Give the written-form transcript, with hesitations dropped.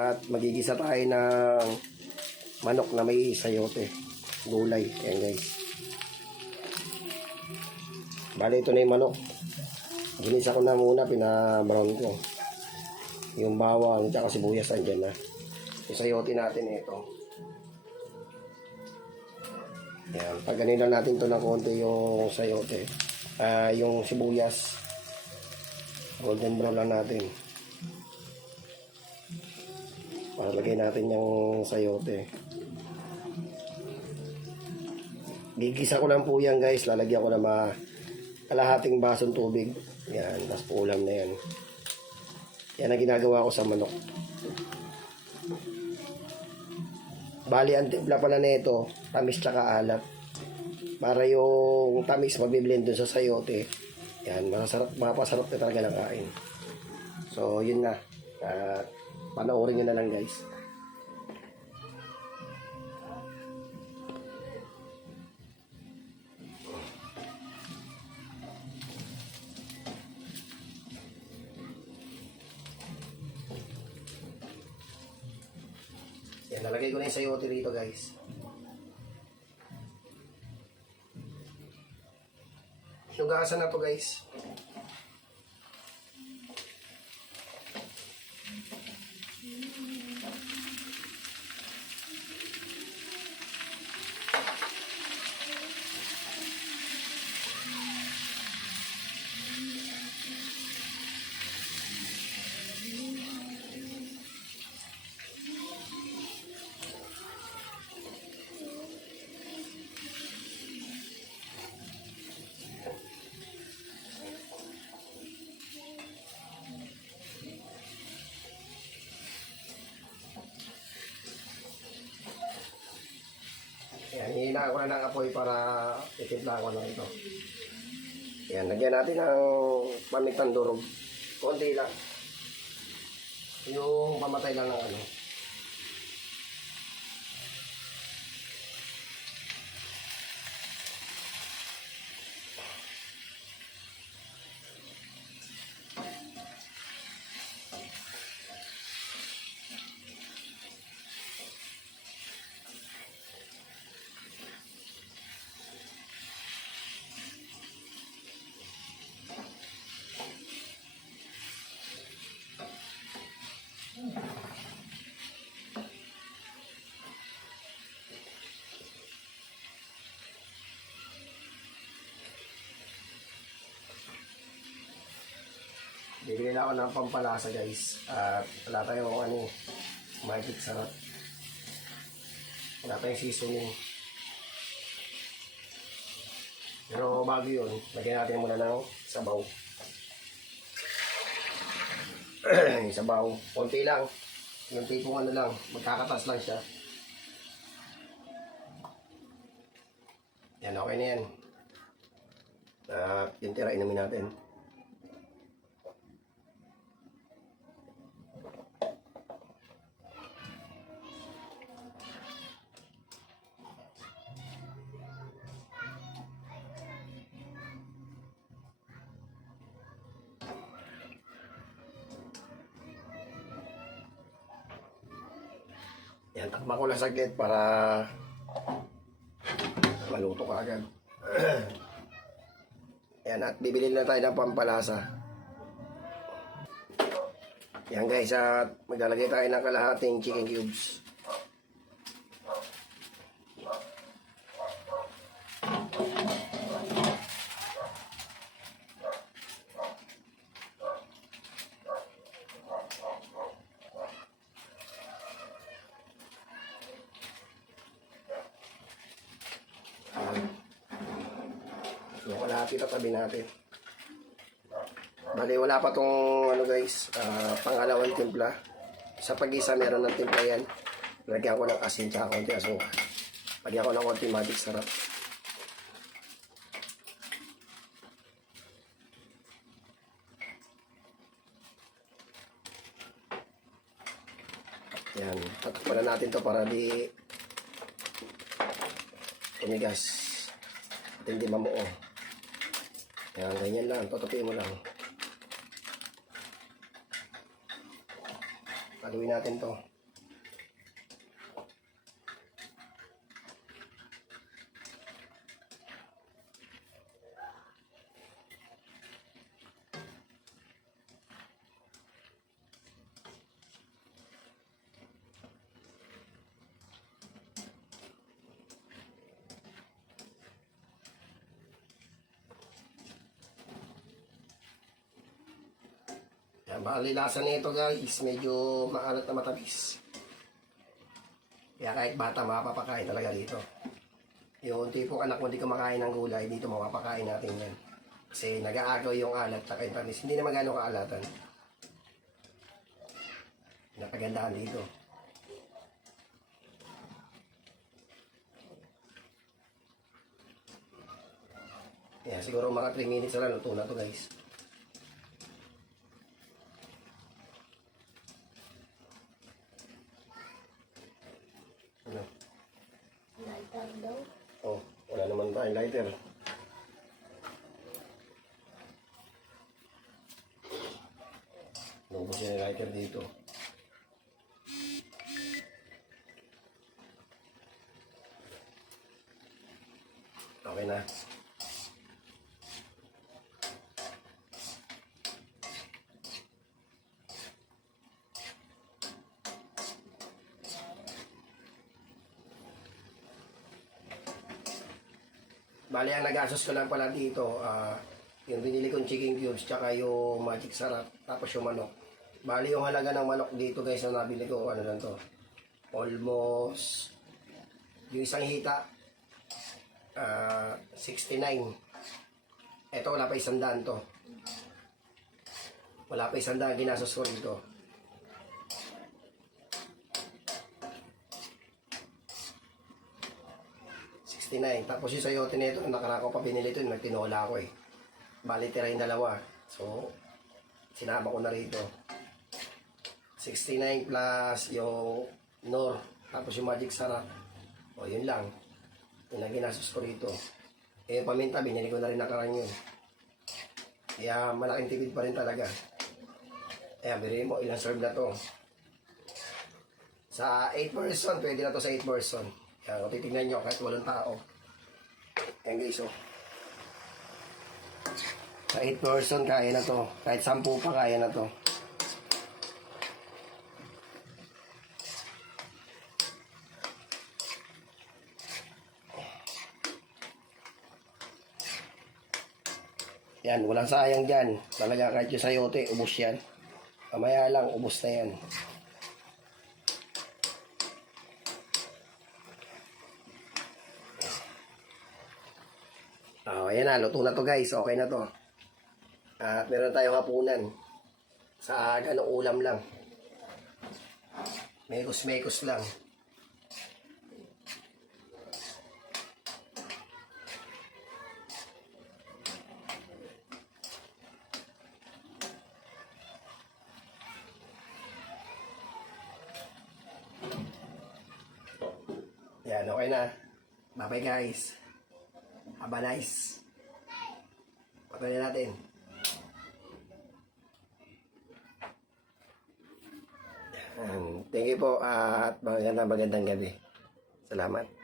At magigisa tayo ng manok na may sayote. Gulay. Ayan guys. Bale ito na yung manok. Ginisa ko na muna. Pina-brown ko. Yung bawang tsaka sibuyas andyan na. Yung sayote natin ito. Ayan. Pag ganun lang natin ito ng konti yung sayote. Yung sibuyas. Golden brown lang natin. Para lagay natin yung sayote. Gigisa ko lang po yan guys. Lalagyan ko na kalahating basong tubig. Yan. Tapos ulam na yan. Yan ang ginagawa ko sa manok. Bali ang timpla pala nito, tamis tsaka alat. Para yung tamis mabiblend dun sa sayote. Yan. Mapasarap na talaga ng kain. So yun na. Panoorin nyo na lang guys. Yan, nalagay ko na yung sayote rito guys. Hugasan na to guys. Ayan, hihinaan ko na ng apoy para itimpla ko lang ito. Ayan, lagyan natin ng pamintang durog. Konti lang. Yung pamatay lang ng ano. Bibili na ako ng pampalasa guys. At wala tayong magic sarap. Wala tayong seasoning. Pero bago yun, lagyan natin muna ng sabaw. Sabaw. Konti lang. Yung tipong ano lang. Magkakatas lang siya. Yan, okay na yan. At yung tira inumin natin. Yan, takpan ko lang saglit para maluto ka agad. Yan, at bibili na tayo ng pampalasa. Yan guys, at maglalagay tayo ng kalahating chicken cubes. Yung kalahati tatabi natin. Bali wala pa tong ano guys, pangalawang timpla. Sa pag-isa meron ng timpla yan. Lagyan ko ng asin tsaka konti asukal. Lagyan ko ng konti magic sarap. Yan, tatakpan na natin to para di tumigas at hindi mamuo. Yan, ganyan lang. Tutupiin mo lang. Haluin natin to. Yan, bali lasa nito guys, medyo maalat na matamis. Kaya kahit bata, mapapakain talaga dito. Yung tipo anak mo di kumakain ng gulay, dito mapapakain natin yan. Kasi nag-aagaw yung alat at yung tamis. Hindi naman gano'ng kaalatan. Napagandaan dito. Yan, siguro mga 3 minutes na lang, luto na to guys. Ano? Lighter daw. Oh, wala naman tayong lighter. Lubos yung lighter dito. Okay na. Bali, ang nagastos ko lang pala dito, yung binili kong chicken cubes, tsaka yung magic sarap, tapos yung manok. Bali, yung halaga ng manok dito guys na nabili ko, ano lang to, almost, yung isang hita, 69. Ito, wala pa 100 to. Wala pa 100 ginastos ko dito. Tapos yung sayote nito, nakarako pa binili ito, nagtinola ko eh. Bali, tira yung dalawa. So, sinama ko na rito. 69 plus yung Nor, tapos yung Magic Sarap. O, yun lang. Yun ang ginastos ko rito. Eh, yung paminta, binili ko na rin nakaraan yun. Kaya, malaking tipid pa rin talaga. Ayan, bili mo, ilang serve na to. Sa 8 person, pwede na to sa 8 person. Yan, kung titignan nyo, kahit walang tao. Yan guys, oh. Sa 8 person, kaya na to. Kahit 10 pa, kaya na to. Yan, walang sayang dyan. Talaga kahit yung sayote, ubos yan. Mamaya lang, ubos na yan. Ayan na, luto na to guys. Okay na to. At meron tayong hapunan. Sa ganong ulam lang. Mekos-mekos lang. Yan, okay na. Bye-bye guys. Have a nice. Patayin natin. Thank you po at magandang gabi. Salamat.